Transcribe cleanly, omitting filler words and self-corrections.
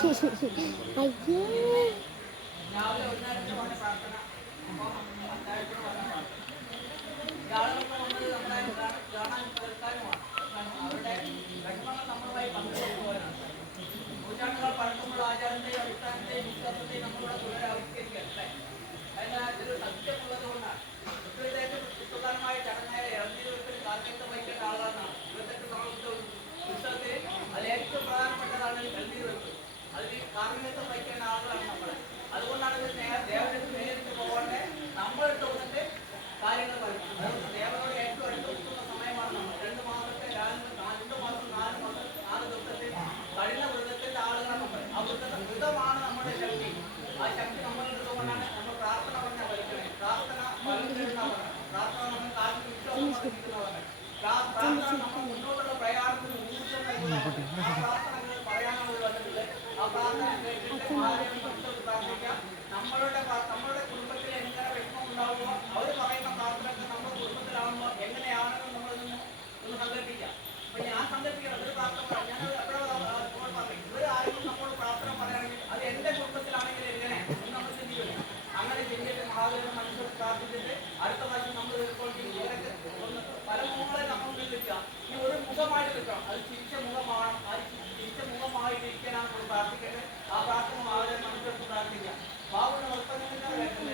അയ്യോ നൂറ്റാണ്ടുകൾ പഴക്കമുള്ള ആചാരത്തെയും അടിസ്ഥാനത്തെയും വിശ്വാസത്തെയും നമ്മളുടെ പുനരാവിഷ്കരിക്കുക. അതിനകത്തൊരു സത്യമുള്ളത് കൊണ്ടാണ് ഇപ്പോഴത്തെ പ്രധാനമായ ചടങ്ങായ ഇറങ്ങിയവർക്ക് കാർമ്മികത്വം വഹിക്കേണ്ട ആളുകളാണ്. ഇവർക്ക് നമ്മുടെ ഉത്സവത്തിൽ അതിൽ ഏറ്റവും പ്രധാനപ്പെട്ടതാണ് ഇറങ്ങിയ വെപ്പ്. അതിൽ കാർമ്മികത്വം വഹിക്കേണ്ട ആളുകളാണ് നമ്മൾ. അതുകൊണ്ടാണ് ഇത് ദേവനത്തിൽ നേരിട്ട് പോകേണ്ട നമ്മളെടുത്ത് വന്നിട്ട് കാര്യങ്ങൾ പറയുന്നത്. അതുകൊണ്ട് ദേവനോട് ഏറ്റവും അടുത്തുള്ള സമയമാണ് നമ്മൾ. 2 മാസത്തെ 2 മാസം 4 മാസം 4 ദിവസത്തെ കഠിന വ്രതത്തിന്റെ ആളുകളാണ് നമ്മൾ. ആ വ്രതമാണ് നമ്മുടെ ശക്തി. ആ ശക്തി നമ്മളുള്ളതുകൊണ്ടാണ് നമ്മൾ പ്രാർത്ഥന പറഞ്ഞാൽ പഠിക്കുന്നത്. പ്രാർത്ഥന പ്രാർത്ഥന നമ്മൾ കാലത്ത് വിശ്വാസം പഠിപ്പിക്കുന്നതാണ്. പ്രാർത്ഥന നമ്മൾ മുന്നോട്ടുള്ള പ്രയാണത്തിന് ഊർജ്ജം നൽകുന്നതാണ്. ആ പ്രാർത്ഥനകൾ പറയാനാണ് വന്നിട്ടുള്ളത്. ആ പ്രാർത്ഥന പ്രാർത്ഥിക്കാം. നമ്മളുടെ കുടുംബത്തിൽ എങ്ങനെ വിഷമം ഉണ്ടാവുമോ അവർ പറയുന്ന പ്രാർത്ഥനകൾ നമ്മുടെ കുടുംബത്തിലാവുമ്പോൾ എങ്ങനെയാണെന്ന് നമ്മളൊന്ന് സങ്കല്പിക്കാം. അപ്പൊ ഞാൻ സങ്കല്പിക്കണം ഒരു പ്രാർത്ഥന ഞാൻ എപ്പോഴും പറഞ്ഞു ഇവർ ആരെങ്കിലും നമ്മോട് പ്രാർത്ഥന പറയുകയാണെങ്കിൽ അത് എന്റെ കുടുംബത്തിലാണെങ്കിൽ എങ്ങനെ നമ്മൾ ചിന്തിക്കില്ല. അങ്ങനെ ചിന്തിച്ച് മഹാദേവൻ മനസ്സിൽ പ്രാർത്ഥിച്ചിട്ട് അടുത്ത പ്രാവശ്യം നമ്മൾ ഇപ്പോൾ ഇവരൊക്കെ പല മുഖങ്ങളെ നമ്മൾ നിൽക്കുക. ഈ ഒരു മുഖമായിട്ട് നിൽക്കണം. അത്